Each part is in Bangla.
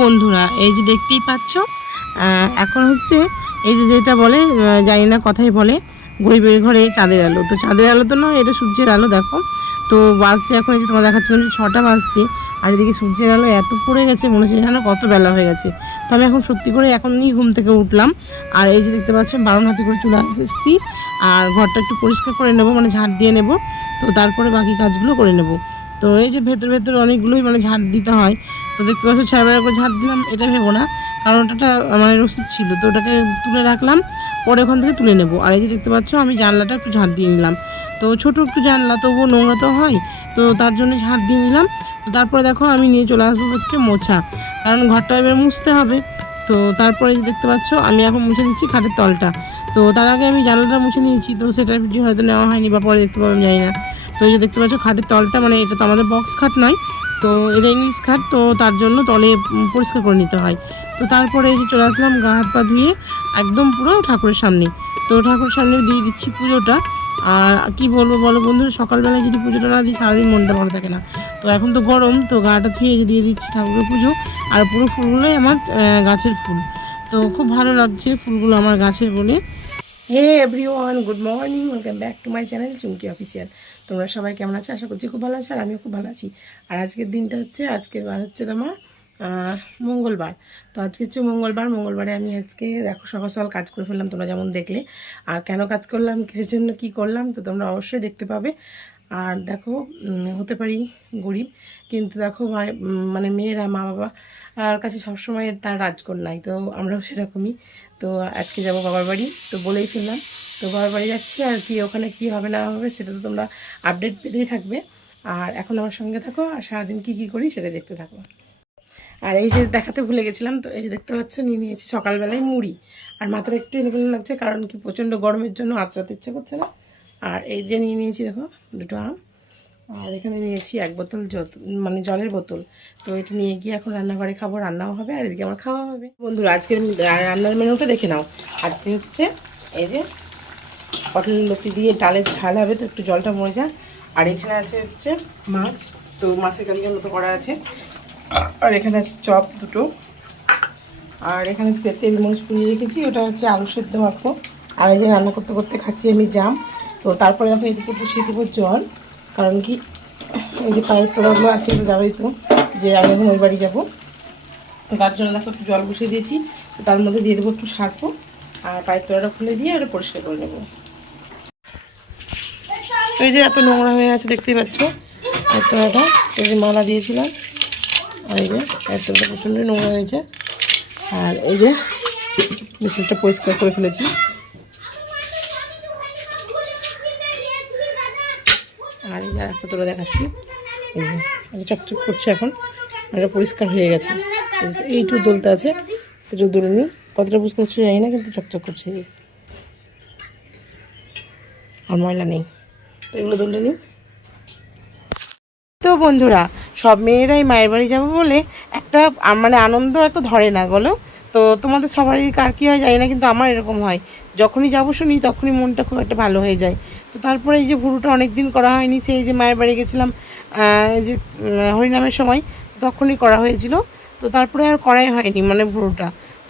বন্ধুরা এই যে দেখতেই পাচ্ছ এখন হচ্ছে এই যে যেটা বলে জানি না কথাই বলে গরিবের ঘরে চাঁদের আলো। তো চাঁদের আলো তো নয়, এটা সূর্যের আলো। দেখো তো বাজছে এখন, এই যে তোমার দেখাচ্ছিলাম যে 6টা বাজছে, আর এদিকে সূর্যের আলো এত পড়ে গেছে মনে হচ্ছে যেন কত বেলা হয়ে গেছে। তো আমি এখন সত্যি করে এখনই ঘুম থেকে উঠলাম। আর এই যে দেখতে পাচ্ছ বারণ হাতে করে চলে এসেছি, আর ঘরটা একটু পরিষ্কার করে নেবো, মানে ঝাড় দিয়ে নেব। তো তারপরে বাকি কাজগুলো করে নেব। তো এই যে ভেতর ভেতর অনেকগুলোই মানে ঝাড় দিতে হয়। তো দেখতে পাচ্ছ 6বার করে ঝাড় দিলাম, এটা ভেবো না, কারণ ওটা মানে রসিদ ছিল, তো ওটাকে তুলে রাখলাম, পরে ওখান থেকে তুলে নেব। আর এই যে দেখতে পাচ্ছ আমি জানলাটা একটু ঝাড় দিয়ে নিলাম। তো ছোটো একটু জানলা, তবুও নোংরা তো হয়, তো তার জন্য ঝাড় দিয়ে নিলাম। তো তারপরে দেখো আমি নিয়ে চলে আসবো হচ্ছে মোছা, কারণ ঘরটা এবার মুছতে হবে। তো তারপরে দেখতে পাচ্ছ আমি এখন মুছে নিচ্ছি খাটের তলটা। তো তার আগে আমি জানলাটা মুছে নিয়েছি, তো সেটার ভিডিও হয়তো নেওয়া হয়নি বা পরে দেখতে পাবো জানি না। তো এই যে দেখতে পাচ্ছ খাটের তলটা, মানে এটা তো আমাদের বক্স খাট নয়, তো এটা ইংলিশ খাট, তো তার জন্য তলে পরিষ্কার করে নিতে হয়। তো তারপরে এই যে চলে আসলাম গা হাত পা ধুয়ে একদম পুরো ঠাকুরের সামনে। তো ঠাকুরের সামনে দিয়ে দিচ্ছি পুজোটা। আর কি বলবো বলো বন্ধুরা, সকালবেলায় যদি পুজোটা না দিই সারাদিন মনটা ভালো থাকে না। তো এখন তো গরম, তো গাটা ধুয়ে দিয়ে দিচ্ছি ঠাকুরের পুজো। আর পুরো ফুলগুলোই আমার গাছের ফুল, তো খুব ভালো লাগছে ফুলগুলো আমার গাছের বলে। Hey everyone, good morning, welcome back to my channel Chumki official. তোমরা সবাই কেমন আছো? আশা করছি খুব ভালো আছো, আর আমিও খুব ভালো আছি। আর আজকের দিনটা হচ্ছে, আজকের বার হচ্ছে তোমার মঙ্গলবার। তো আজকে হচ্ছে মঙ্গলবারে আমি আজকে দেখো সকাল সকাল কাজ করে ফেললাম, তোমরা যেমন দেখলে। আর কেন কাজ করলাম, কিসের জন্য কী করলাম, তো তোমরা অবশ্যই দেখতে পাবে। আর দেখো হতে পারি গরিব, কিন্তু দেখো মানে মেয়েরা মা বাবা আর কাছে সবসময় তার রাজকন্যাই, তো আমরাও সেরকমই। তো আজকে যাব বাবার বাড়ি, তো বলেই ফেললাম। তো বাবার বাড়ি যাচ্ছি, আর কি ওখানে কি হবে না হবে সেটা তো তোমরা আপডেট পেতেই থাকবে। আর এখন আমার সঙ্গে থাকো, আর সারাদিন কী কী করি সেটা দেখতে থাকো। আর এই যে দেখাতে ভুলে গেছিলাম, তো এই যে দেখতে পাচ্ছ নিয়ে নিয়েছি সকালবেলায় মুড়ি। আর মাথাটা একটু এলোমেলো লাগছে, কারণ কি প্রচণ্ড গরমের জন্য আঁচড়াতে ইচ্ছে করছে না। আর এই যে নিয়ে নিয়েছি দেখো 2টো আম, আর এখানে নিয়েছি 1 বোতল মানে জলের বোতল। তো এটা নিয়ে গিয়ে এখন রান্নাঘরে খাবো, রান্নাও হবে আর এদিকে আমার খাওয়া হবে। বন্ধুরা আজকের রান্নার মেনুটা দেখে নাও। আজকে হচ্ছে এই যে পটলের লতি দিয়ে ডালের ঝাল হবে, তো একটু জলটা মরে যায়। আর এখানে আছে হচ্ছে মাছ, তো মাছের কালিয়ার মতো করা আছে। আর এখানে আছে চপ 2টো। আর এখানে তেল মরিচ পুড়িয়ে রেখেছি, ওটা হচ্ছে আলু সেদ্ধ মাখবো। আর এই যে রান্না করতে করতে খাচ্ছি আমি জাম। তো তারপরে এখন এদিকে বসিয়ে দেবো জল, কারণ কি এই যে পায়ের তোড়াগুলো আছে, তো যাবেই তো, যে আমি এখন ওই বাড়ি যাবো, তো তার জন্য দেখো একটু জল বসিয়ে দিয়েছি। তো তার মধ্যে দিয়ে দেবো একটু সার্ফ, আর পায়ের তোড়াটা খুলে দিয়ে আর পরিষ্কার করে নেবো। তো এই যে এত নোংরা হয়ে আছে দেখতেই পাচ্ছ পায়ের তোড়াটা, এই যে মালা দিয়েছিলাম, আর এই যে পায়ের তোড়াটা প্রচণ্ড নোংরা হয়েছে। আর এই যে বিছানাটা পরিষ্কার করে ফেলেছি। আর এই যে একটা তোরা দেখাচ্ছি, এই যে চকচক করছে এখন, এটা পরিষ্কার হয়ে গেছে। এইটু দোলতে আছে, একটু দোলে নিই, কতটা বুঝতে পারছি জানি না, কিন্তু চকচক করছে। আর ময়লা নেই, তো এগুলো দোলে নিই। তো বন্ধুরা সব মেয়েরাই মায়ের বাড়ি যাবো বলে একটা মানে আনন্দ একটা ধরে না বলো। তো তোমাদের সবারই কার কী হয় জানি না, কিন্তু আমার এরকম হয়, যখনই যাবো শুনি তখনই মনটা খুব একটা ভালো হয়ে যায়। তো তারপরে এই যে ভুরুটা অনেক দিন করা হয়নি, সেই যে মায়ের বাড়ি গেছিলাম এই যে হরিনামের সময়, তখনই করা হয়েছিল। তো তারপরে আর করাই হয়নি মানে ভুরুটা।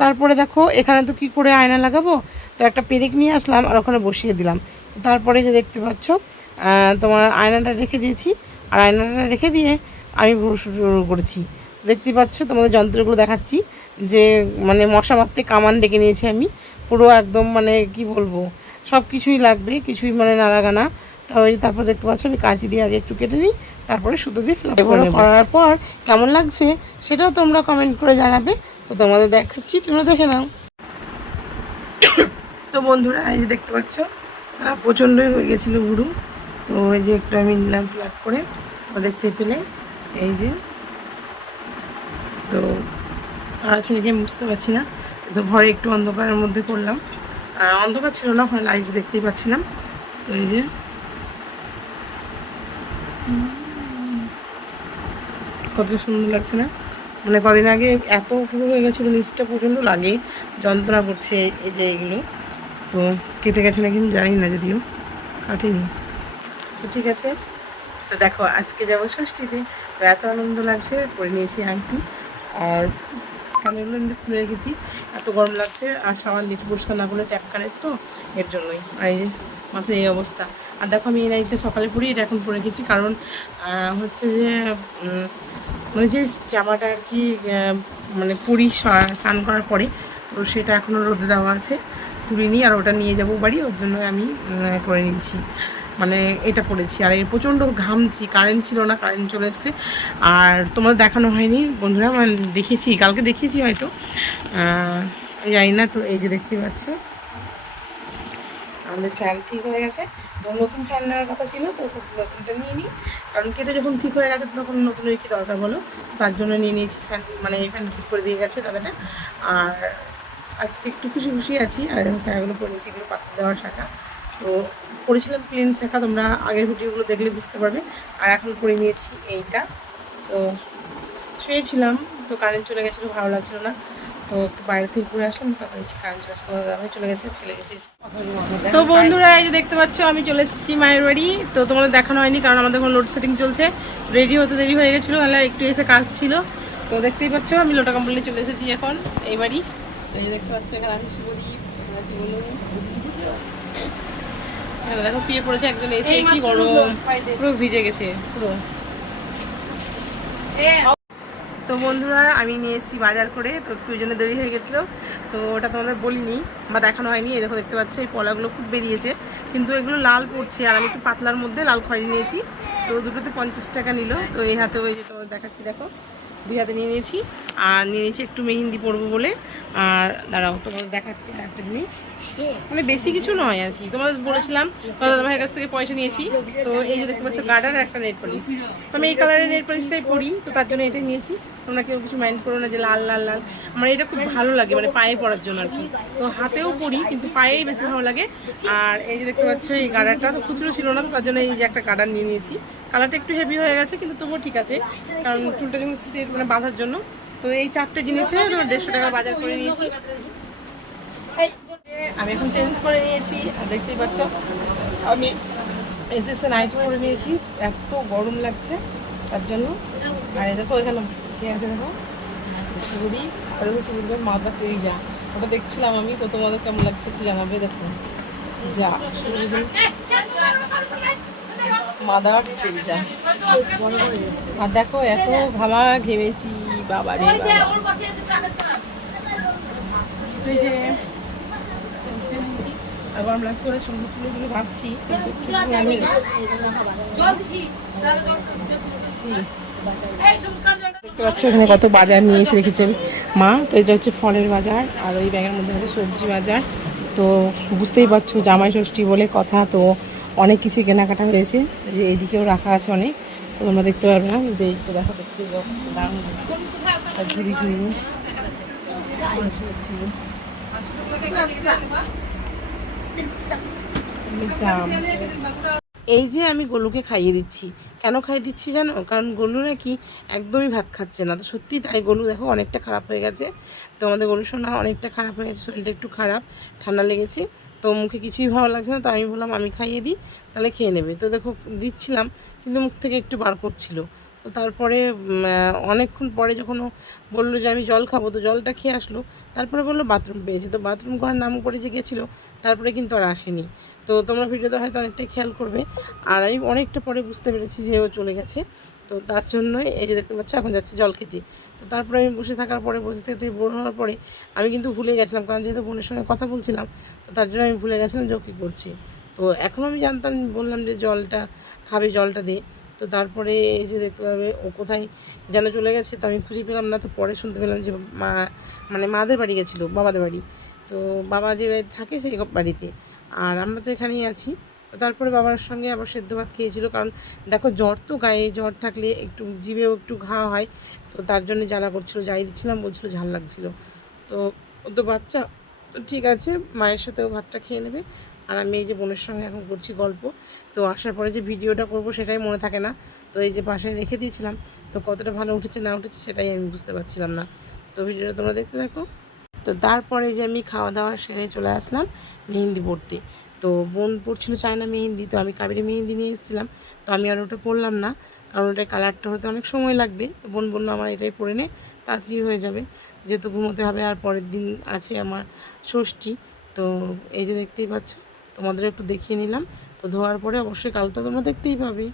তারপরে দেখো এখানে তো কী করে আয়না লাগাবো, তো একটা পেরেক নিয়ে আসলাম আর ওখানে বসিয়ে দিলাম। তো তারপরে যে দেখতে পাচ্ছ তোমার আয়নাটা রেখে দিয়েছি, আর আয়নাটা রেখে দিয়ে আমি ভুরু শুরু করেছি। দেখতেই পাচ্ছ, তোমাদের যন্ত্রগুলো দেখাচ্ছি, যে মানে মশা মারতে কামান ডেকে নিয়েছি আমি পুরো একদম, মানে কি বলবো, সব কিছুই লাগবে, কিছুই মানে নাড়াগানা। তো ওই তারপর দেখতে পাচ্ছ আমি কাঁচি দিয়ে আগে একটু কেটে নিই, তারপরে সুতো দিয়ে ফ্লাপ করার পর কেমন লাগছে সেটাও তোমরা কমেন্ট করে জানাবে। তো তোমাদের দেখাচ্ছি, তোমরা দেখে নাও। তো বন্ধুরা এই যে দেখতে পাচ্ছ প্রচণ্ডই হয়ে গেছিলো ভুরু, তো এই যে একটু আমি নিলাম ফ্ল্যাপ করে, দেখতে পেলে এই যে। তো আর আছে নাকি আমি বুঝতে পারছি না, তো ঘরে একটু অন্ধকারের মধ্যে করলাম, অন্ধকার ছিল না, ওখানে লাইট দেখতেই পাচ্ছিলাম। তো এই যে কতটা সুন্দর লাগছে না, মানে কদিন আগে এত পুরো হয়ে গেছিলো, নিচটা প্রচণ্ড লাগে, যন্ত্রণা করছে এই যে এইগুলো। তো কেটে গেছে নাকি আমি জানি না, যদিও কাটেনি। তো ঠিক আছে, তো দেখো আজকে যাবো ষষ্ঠীতে, তো এত আনন্দ লাগছে, পরে নিয়েছি আংটি। আর কানেরগুলো এমনি খুলে রেখেছি, এত গরম লাগছে। আর সাবান দিতে পরিষ্কার না করলে ট্যাপ কানের তো, এর জন্যই। আর এই যে মাথায় এই অবস্থা। আর দেখো আমি এই নাইটটা সকালে পরি, এটা এখন পরে গেছি, কারণ হচ্ছে যে মানে যে জামাটা আর কি মানে পরি স্নান করার পরে, তো সেটা এখনও রোদে দেওয়া আছে, পুরিনি। আর ওটা নিয়ে যাবো বাড়ি, ওর জন্য আমি করে নিয়েছি, মানে এটা পড়েছি। আর এই প্রচণ্ড ঘামছি, কারেন্ট ছিল না, কারেন্ট চলে এসছে। আর তোমাদের দেখানো হয়নি বন্ধুরা, মানে দেখিয়েছি, কালকে দেখিয়েছি হয়তো, জানি না। তো এই যে দেখতে পাচ্ছ আমাদের ফ্যান ঠিক হয়ে গেছে। তো নতুন ফ্যান নেওয়ার কথা ছিল, তো নতুনটা নিয়ে নিই, কারণ কেটে যখন ঠিক হয়ে গেছে তখন নতুনের কি দরকার বলো, তার জন্য নিয়ে নিয়েছি ফ্যান। মানে এই ফ্যান ঠিক করে দিয়ে গেছে দাদাটা। আর আজকে একটু খুশি খুশি আছি। আর শাখাগুলো পরেছি, এগুলো পাতা দেওয়ার শাখা। তো পরেছিলাম প্লেন শাখা, তোমরা আগের ভিডিওগুলো দেখলে বুঝতে পারবে। আর এখন পরে নিয়েছি এইটা। তো শুয়েছিলাম, তো কারেন্ট চলে গেছিলো, ভালো লাগছিলো না, তো বাইরে থেকে ঘুরে আসলাম, তারপরে কারেন্ট চলে আসছে, আমি চলে গেছে, ছেলে গেছে। তো বন্ধুরা এই যে দেখতে পাচ্ছ আমি চলে এসেছি মায়ের বাড়ি। তো তোমাদের দেখানো হয়নি, কারণ আমাদের এখন লোডশেডিং চলছে, রেডি হতে দেরি হয়ে গেছিলো, তাহলে একটু এসে কাজ ছিল। তো দেখতেই পাচ্ছ আমি লোটা কমপ্লিটে চলে এসেছি এখন এই বাড়ি। এই যে দেখতে পাচ্ছ এখানে আছে শুভদীপ, এখানে আছে বলু, দেখো শুয়ে পড়েছে একজন, এসে কি গরম, পুরো ভিজে গেছে পুরো। তো বন্ধুরা আমি নিয়ে এসেছি বাজার করে, তো একটু ওই জন্য দেরি হয়ে গেছিলো, তো ওটা তোমাদের বলিনি বা দেখানো হয়নি। এই দেখো দেখতে পাচ্ছ এই পলাগুলো খুব বেরিয়েছে, কিন্তু এগুলো লাল পড়ছে, আর আমি একটু পাতলার মধ্যে লাল খয়েরি নিয়েছি। তো দুটোতে 50 টাকা নিল। তো এই হাতে ওই যে তোমাদের দেখাচ্ছি, দেখো দুই হাতে নিয়ে নিয়েছি। আর নিয়ে নিয়েছি একটু মেহেন্দি পরবো বলে। আর দাঁড়াও তোমাদের দেখাচ্ছি একটা জিনিস, মানে বেশি কিছু নয় আর কি, তোমাদের বলেছিলাম দাদা ভাইয়ের কাছ থেকে পয়সা নিয়েছি। তো এই যে দেখতে পাচ্ছ গার্ডার একটা নেট পলিশ, তো আমি এই কালারের নেট পলিশটাই পরি, তো তার জন্য এটাই নিয়েছি। তোমরা কেউ কিছু মাইন্ড করো না যে লাল লাল লাল, আমার এটা খুব ভালো লাগে, মানে পায়ে পরার জন্য আর কি। তো হাতেও পরি, কিন্তু পায়েই বেশি ভালো লাগে। আর এই যে দেখতে পাচ্ছ এই গার্ডারটা তো খুচরো ছিল না, তো তার জন্য এই যে একটা গার্ডার নিয়ে নিয়েছি। কালারটা একটু হেভি হয়ে গেছে, কিন্তু তবুও ঠিক আছে, কারণ চুলটা যেমন স্ট্রেট মানে বাঁধার জন্য। তো এই চারটে জিনিসে 150 টাকা বাজার করে নিয়েছি। আমি এখন চেঞ্জ করে নিয়েছি, আর দেখতেই পাচ্ছ আমি এসএসএ নাইটি পরে নিয়েছি, এত গরম লাগছে তার জন্য। আর এই দেখো এখানে কে আছে, দেখো শিবুদি, আর দেখো শিবুদির মাথা পেরি যা, ওটা দেখছিলাম আমি। তো তোমাদের কেমন লাগছে কি জানাবে, দেখো যা মাদার পেরি যা। আর দেখো এত ঘামা ঘেমেছি, বাবা রে গরম লাগছে, ওরা চুলগুলো তুলে ভাবছি দেখতে পাচ্ছ এখানে কত বাজার নিয়ে এসে রেখেছেন মা। তো এটা হচ্ছে ফলের বাজার, আর ওই ব্যাগের মধ্যে হচ্ছে সবজি বাজার। তো বুঝতেই পারছো জামাই ষষ্ঠী বলে কথা, তো অনেক কিছু কেনাকাটা হয়েছে, যে এইদিকেও রাখা আছে অনেক, তো তোমরা দেখতে পারবে না, কিন্তু এই তো দেখো দেখতে যাচ্ছে দাম হচ্ছে ঝুড়ি ঝুড়ি এই যে আমি গোলুকে খাইয়ে দিচ্ছি। কেন খাইয়ে দিচ্ছি জানো? কারণ গোলু নাকি একদমই ভাত খাচ্ছে না। তো সত্যি তাই, গোলু দেখো অনেকটা খারাপ হয়ে গেছে। তো আমাদের গোলু শোনা অনেকটা খারাপ হয়ে গেছে, শরীরটা একটু খারাপ, ঠান্ডা লেগেছে, তো মুখে কিছুই ভালো লাগছে না। তো আমি বললাম আমি খাইয়ে দিই, তাহলে খেয়ে নেবে। তো দেখো দিচ্ছিলাম, কিন্তু মুখ থেকে একটু বার করছিল। তো তারপরে অনেকক্ষণ পরে যখন ও বললো যে আমি জল খাবো, তো জলটা খেয়ে আসলো। তারপরে বললো বাথরুম পেয়েছে, তো বাথরুম করার নাম করে যে গেছিলো, তারপরে কিন্তু আর আসেনি। তো তোমরা ভিডিওতে হয়তো অনেকটাই খেয়াল করবে। আর আমি অনেকটা পরে বুঝতে পেরেছি যে ও চলে গেছে। তো তার জন্যই এই যে দেখতে পাচ্ছ এখন যাচ্ছে জল খেতে। তো তারপরে আমি বসে থাকার পরে, বসে থেকে বোর হওয়ার পরে আমি কিন্তু ভুলে গেছিলাম, কারণ যেহেতু বোনের সঙ্গে কথা বলছিলাম, তো তার জন্য আমি ভুলে গেছিলাম যে ও কী করছি। তো এখন আমি জানতাম, বললাম যে জলটা খাবে, জলটা দে। তো তারপরে এই যে দেখতে পাবে ও কোথায় যেন চলে গেছে, তো আমি খুঁজে পেলাম না। তো পরে শুনতে পেলাম যে মা মানে মাদের বাড়ি গেছিলো, বাবাদের বাড়ি। তো বাবা যে থাকে সেই বাড়িতে, আর আমরা তো এখানেই আছি। তো তারপরে বাবার সঙ্গে আবার সেদ্ধ ভাত খেয়েছিল, কারণ দেখো জ্বর, তো গায়ে জ্বর থাকলে একটু জিভেও একটু ঘা হয়, তো তার জন্য জ্বালা করছিলো, যাই দিচ্ছিলাম বলছিলো ঝাল লাগছিলো। তো ও তো বাচ্চা, তো ঠিক আছে মায়ের সাথেও ভাতটা খেয়ে নেবে। আর আমি এই যে বোনের সঙ্গে এখন করছি গল্প। তো আসার পরে যে ভিডিওটা করব সেটাই মনে থাকে না, তো এই যে পাশে রেখে দিয়েছিলাম, তো কতটা ভালো উঠেছে না উঠেছে সেটাই আমি বুঝতে পারছিলাম না। তো ভিডিওটা তোমরা দেখতে দেখো। তো তারপরে যে আমি খাওয়া দাওয়া সেরে চলে আসলাম মেহেন্দি পড়তে। তো বোন পড়ছিল চায়না মেহেন্দি, তো আমি কাবেরি মেহেন্দি নিয়ে এসেছিলাম। তো আমি আর ওটা পড়লাম না, কারণ এটা কালারটা হতে অনেক সময় লাগবে। তো বোন বললো আমার এটাই পরে নে, তাড়াতাড়ি হয়ে যাবে, যেহেতু ঘুমোতে হবে আর পরের দিন আছে আমার ষষ্ঠী। তো এই যে দেখতেই পাচ্ছ, তোমাদের একটু দেখিয়ে নিলাম। তো ধোয়ার পরে অবশ্যই কাল তো তোমরা দেখতেই পাবে।